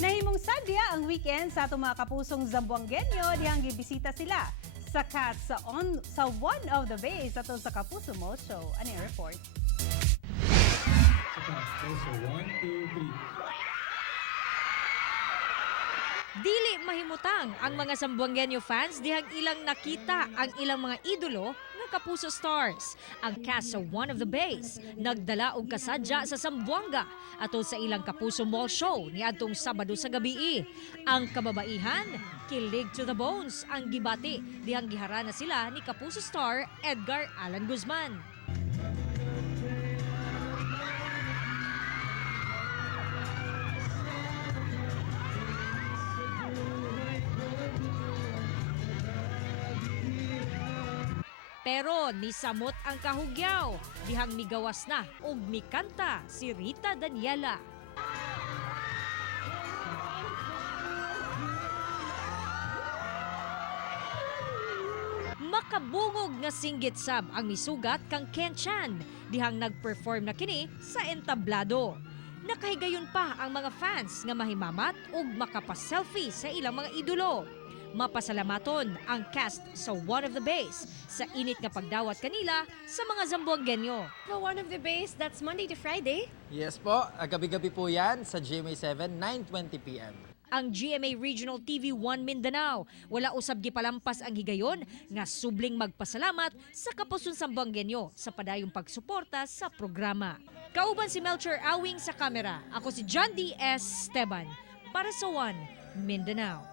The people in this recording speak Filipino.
Nahimong sadya ang weekend sa atong mga kapusong Zamboangueño dihang gibisita sila sa sa One of the Bays ato sa Kapuso Mo Show. Ano yung report? So 1, 2, 3. Dili mahimutang ang mga Zamboangueño fans dihang ilang nakita ang ilang mga idolo nga Kapuso Stars. Ang cast sa One of the Bays nagdala og kasadya sa Zamboanga atol sa ilang Kapuso Mall Show niadtong Sabado sa gabii. Ang kababaihan, kilig to the bones ang gibati dihang giharana sila ni Kapuso star Edgar Alan Guzman. Pero nisamot ang kahugyaw, dihang migawas na ug mikanta si Rita Daniela. Makabungog nga singgit sab ang misugat kang Ken Chan, dihang nagperform na kini sa entablado. Nakahigayon pa ang mga fans nga mahimamat ug makapaselfie sa ilang mga idolo. Mapasalamaton ang cast sa One of the Bays sa init nga pagdawat kanila sa mga Zamboangueño. For One of the Bays, that's Monday to Friday? Yes po, gabi-gabi po yan sa GMA7, 9:20 p.m. Ang GMA Regional TV 1 Mindanao, wala usab gipalampas ang higayon nga subling magpasalamat sa Kapuson Zamboangueño sa padayong pagsuporta sa programa. Kauban si Melcher Awing sa kamera, ako si John D. S. Esteban para sa One Mindanao.